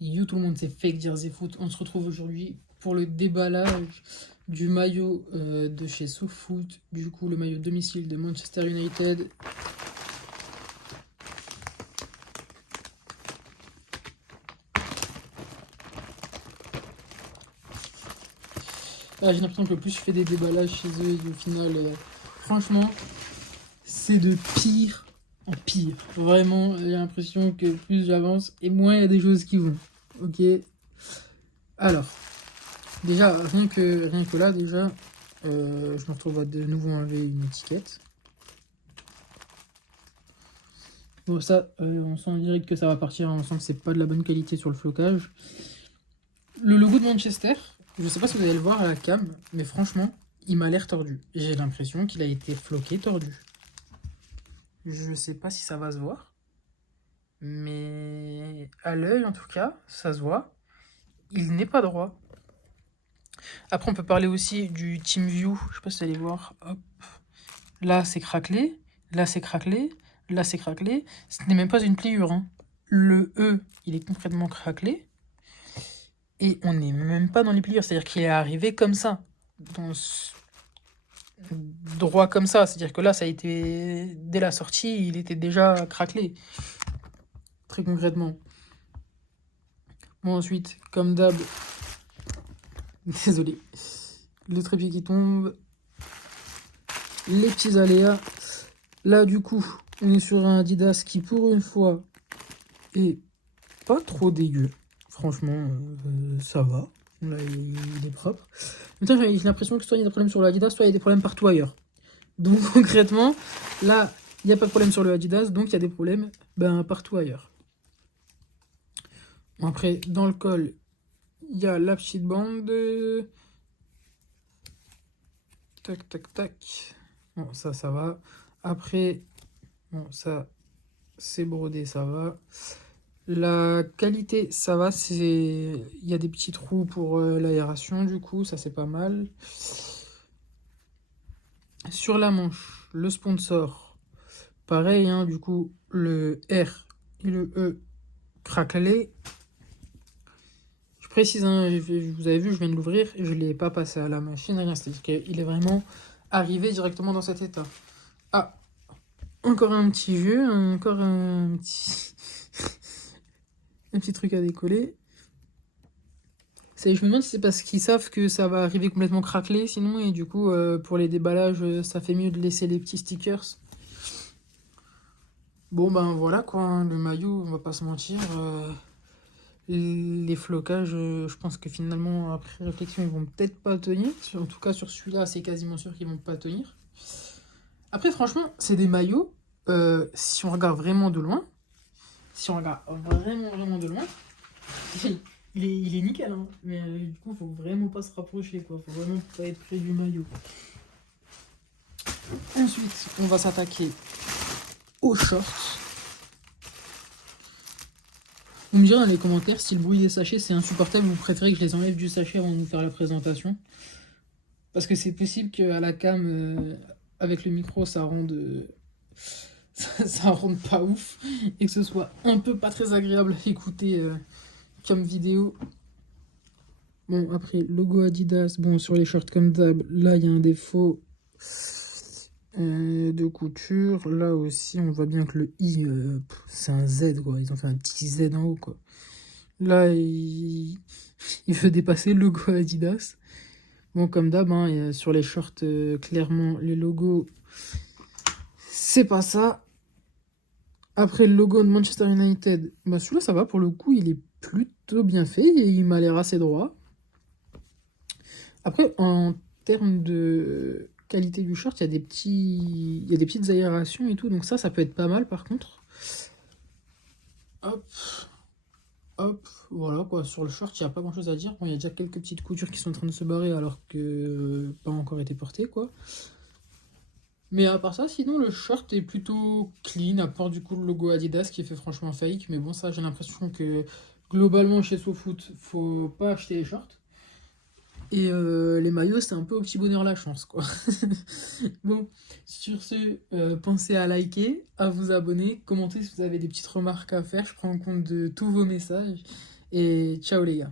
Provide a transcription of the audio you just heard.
Yo tout le monde, c'est Fake Jersey Foot. On se retrouve aujourd'hui pour le déballage du maillot de chez SoFoot. Du coup, le maillot domicile de Manchester United. Ah, j'ai l'impression que le plus je fais des déballages chez eux, et au final, franchement, c'est de pire en pire. Vraiment, j'ai l'impression que plus j'avance et moins il y a des choses qui vont. Ok. Alors, déjà, rien que là, déjà, je me retrouve à de nouveau enlever une étiquette. Bon, ça, on sent direct que ça va partir. On sent que c'est pas de la bonne qualité sur le flocage. Le logo de Manchester, je sais pas si vous allez le voir à la cam, mais franchement, il m'a l'air tordu. J'ai l'impression qu'il a été floqué tordu. Je sais pas si ça va se voir, mais à l'œil en tout cas, ça se voit. Il n'est pas droit. Après, on peut parler aussi du Team View. Je sais pas si vous allez voir. Hop. Là, c'est craquelé. Là, c'est craquelé. Là, c'est craquelé. Ce n'est même pas une pliure, hein. Le E, il est complètement craquelé. Et on n'est même pas dans les pliures. C'est-à-dire qu'il est arrivé comme ça. Droit comme ça. C'est-à-dire que là, ça a été. Dès la sortie, il était déjà craquelé. Très concrètement. Bon, ensuite, comme d'hab. Désolé. Le trépied qui tombe. Les petits aléas. Là, du coup, on est sur un Adidas qui, pour une fois, est pas trop dégueu. Franchement, ça va. Là, il est propre. Maintenant, j'ai l'impression que soit il y a des problèmes sur le Adidas, soit il y a des problèmes partout ailleurs. Donc, concrètement, là, il n'y a pas de problème sur le Adidas, donc il y a des problèmes partout ailleurs. Bon, après, dans le col, il y a la petite bande. Tac, tac, tac. Bon, ça va. Après, bon, ça, c'est brodé, ça va. La qualité, ça va. Il y a des petits trous pour l'aération, du coup, ça c'est pas mal. Sur la manche, le sponsor, pareil, hein, du coup, le R et le E craquelés. Je précise, hein, vous avez vu, je viens de l'ouvrir et je ne l'ai pas passé à la machine, rien. C'est-à-dire qu'il est vraiment arrivé directement dans cet état. Ah, encore un petit jeu, encore un petit, un petit truc à décoller. Je me demande si c'est parce qu'ils savent que ça va arriver complètement craquelé sinon, et du coup, pour les déballages, ça fait mieux de laisser les petits stickers. Bon, ben voilà quoi, hein, le maillot, on va pas se mentir. Les flocages, je pense que finalement, après réflexion, ils vont peut-être pas tenir. En tout cas, sur celui-là, c'est quasiment sûr qu'ils vont pas tenir. Après, franchement, c'est des maillots, si on regarde vraiment de loin, vraiment de loin, il est nickel, hein. Mais du coup, faut vraiment pas se rapprocher, quoi. Faut vraiment pas être près du maillot. Ensuite, on va s'attaquer aux shorts. Vous me direz dans les commentaires si le bruit des sachets c'est insupportable, vous préférez que je les enlève du sachet avant de vous faire la présentation. Parce que c'est possible qu'à la cam, avec le micro, ça rende, ça rende pas ouf. Et que ce soit un peu pas très agréable à écouter comme vidéo. Bon, après, logo Adidas. Bon, sur les shorts comme d'hab, là, il y a un défaut de couture. Là aussi, on voit bien que le I, c'est un Z, quoi. Ils ont fait un petit Z en haut, quoi. Là, il veut dépasser le logo Adidas. Bon, comme d'hab, hein, sur les shorts, clairement, les logos, c'est pas ça. Après, le logo de Manchester United, celui-là, ça va. Pour le coup, il est plutôt bien fait. Et il m'a l'air assez droit. Après, en termes de qualité du short, il y a des petites aérations et tout. Donc ça peut être pas mal, par contre. Hop. Hop, voilà quoi, sur le short, il n'y a pas grand chose à dire. Bon, il y a déjà quelques petites coutures qui sont en train de se barrer alors que pas encore été portées quoi. Mais à part ça, sinon le short est plutôt clean, à part du coup le logo Adidas qui est fait franchement fake. Mais bon, ça j'ai l'impression que globalement chez SoFoot, faut pas acheter les shorts. Et les maillots, c'est un peu au petit bonheur la chance quoi. Bon, sur ce, pensez à liker, à vous abonner, commenter si vous avez des petites remarques à faire. Je prends en compte de tous vos messages. Et ciao les gars.